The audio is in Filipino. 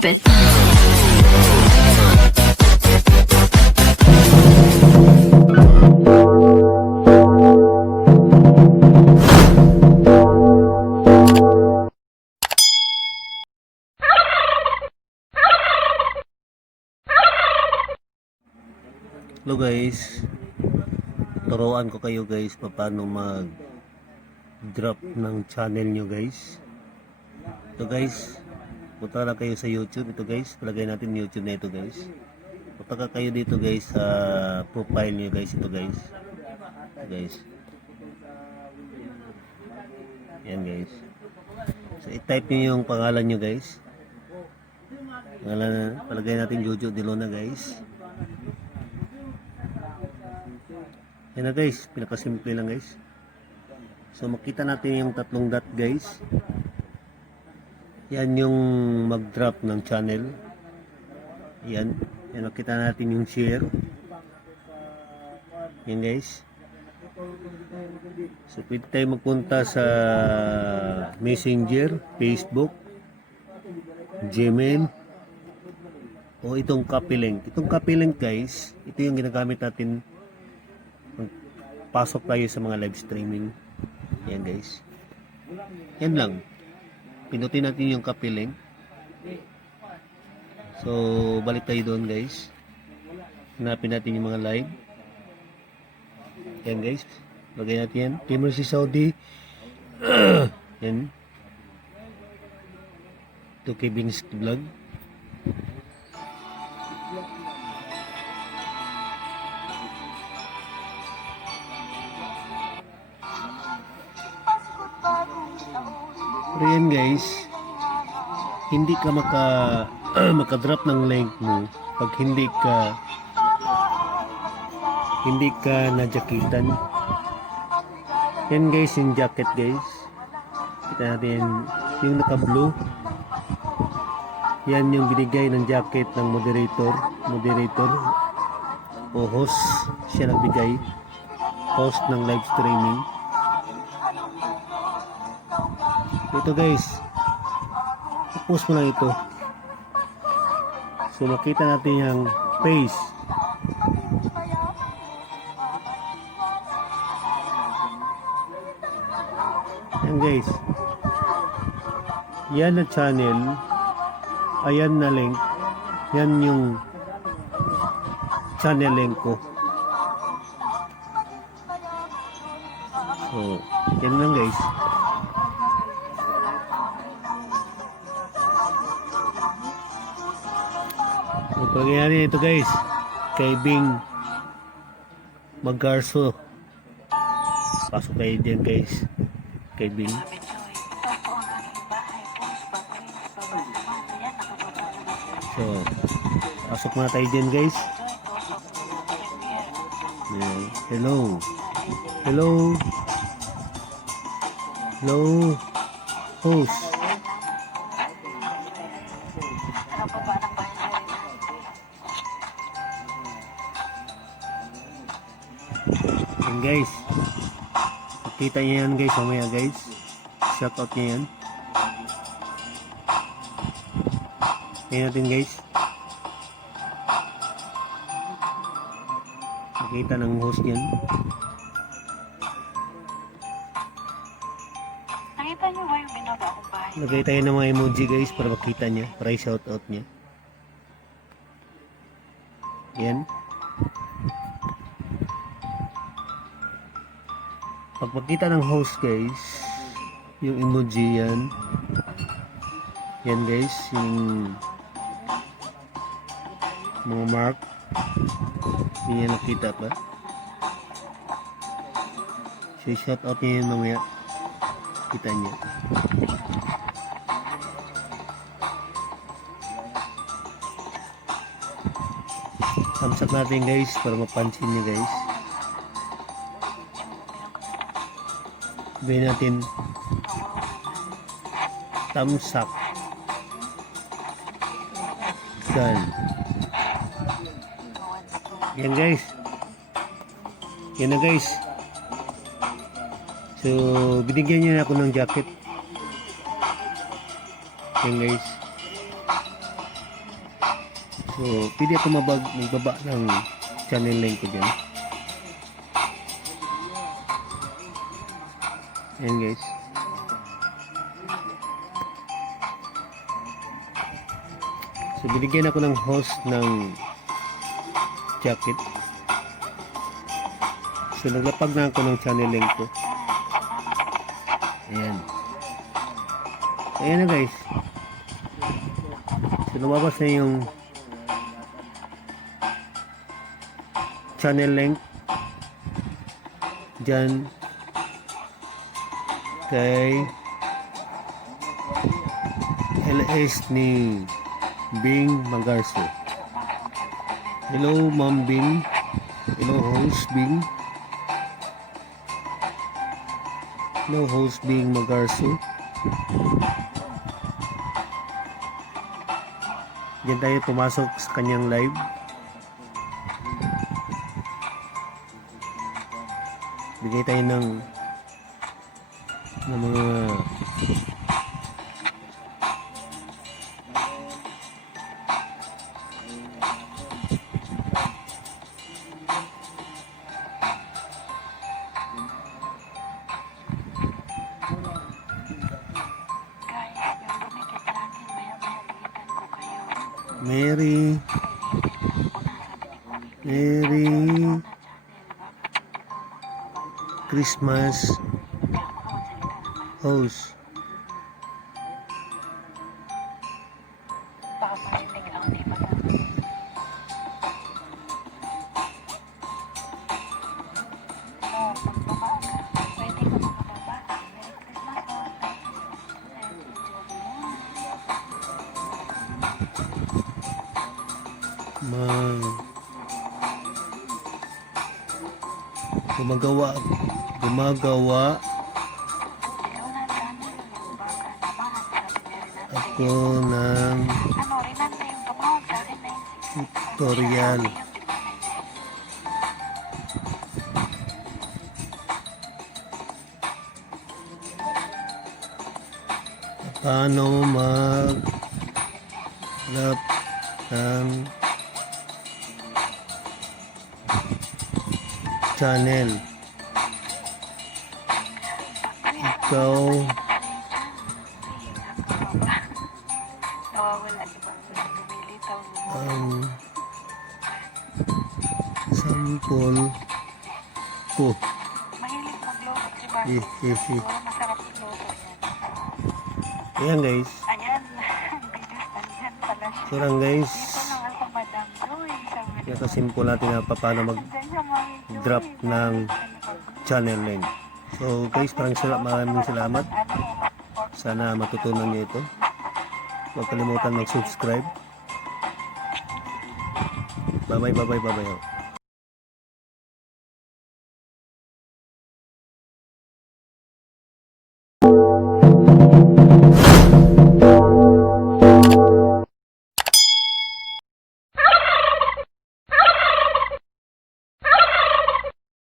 drop it. Hello guys, turuan ko kayo guys paano mag drop ng channel nyo guys. Ito guys, punta na kayo sa YouTube. Ito guys, palagay natin YouTube na ito guys. Punta ka kayo dito guys sa profile nyo guys. Ito guys, ito guys, yan guys. So i-type nyo yung pangalan nyo guys. Pangalan, palagay natin Jojo De Luna guys. Yan na guys, pinakasimple lang guys. So makita natin yung tatlong dot guys. Yan yung mag-drop ng channel. Yan, yan makita natin yung share. Yan guys. So pwede tayo magpunta sa Messenger, Facebook, Gmail, o itong copy link. Itong copy link guys, ito yung ginagamit natin pasok tayo sa mga live streaming. Yan guys, yan lang, pinutin natin yung copy link. So balik tayo doon guys, hanapin natin yung mga live. Yan guys, lagay natin yan, Team Mercy Saudi. Yan, ito Kevin's Vlog. Pero yan guys, hindi ka maka-drop ng link mo pag hindi ka na-jacketan. Yan guys, yung jacket guys. Kita natin yung naka-blue. Yan yung binigay ng jacket ng moderator o host. Siya nagbigay, host ng live streaming. Ito guys, i-post mo lang ito. So makita natin yung face. Yan guys, yan na channel, ayan na link. Yan yung channel link ko. So yan lang guys. Ang pangyayari ito guys, kay Bing Magarso. Pasok kayo dyan guys, kay Bing. So pasok muna tayo dyan guys. Hello, hello, hello host. Yan guys, makita nyo yan guys mamaya guys, shout out nyo yan. Yan natin guys, makita ng host yan. Nakita nyo ba yung binaga akong bahay? Lagay tayo ng mga emoji guys para makita niya, para i-shout out niya. Yan. Pag makita ng host guys, yung emoji yan. Yan guys, yung mga mark. Hindi niya nakita pa. So shout out niya yun mamaya. Kita niya. Thumbs up natin guys para mapansin niyo guys. Sabihin natin thumbs up. Done. Yan guys. Yan na guys. So binigyan niya ako ng jacket. Yan guys. So, pwede ako magbaba ng channel link ko dyan. Ayan guys. So, binigyan ako ng host ng jacket. So, naglapag na ako ng channel link ko. Ayan. Ayan na guys. So, lumabas na yung channel link dyan kay LS ni Bing Magarso. Hello Ma'am Bing. Hello host Bing. Hello host Bing Magarso. Diyan tayo pumasok sa kanyang live. Bigay tayo ng mga Merry Christmas host. Baka marinig lang ni Madam. Magbaba ka. Pwede ka makababa. Merry Christmas po. Gumagawa Ikaw na channel. Baka naman. Sabi ako ng ano, Rinan na yung tumawag sa akin na yung tutorial paano mag-rap ng channel. Ikaw nawawala di ba? Lumilitaw mo. ang sample ko. Mahilig magluto si Marco. Eh. Siguro masarap magluto yan. Ayan guys. Ayan. Bilis. Andyan pala siya. So lang guys. Dito lang ako, Madam Joy. Kaya kasimple natin na paano Andyan siya, Mami Joy. mag-drop ng channel link. So guys, maraming salamat. Sana matutunan niyo ito. Huwag kalimutan mag-subscribe. Bye bye.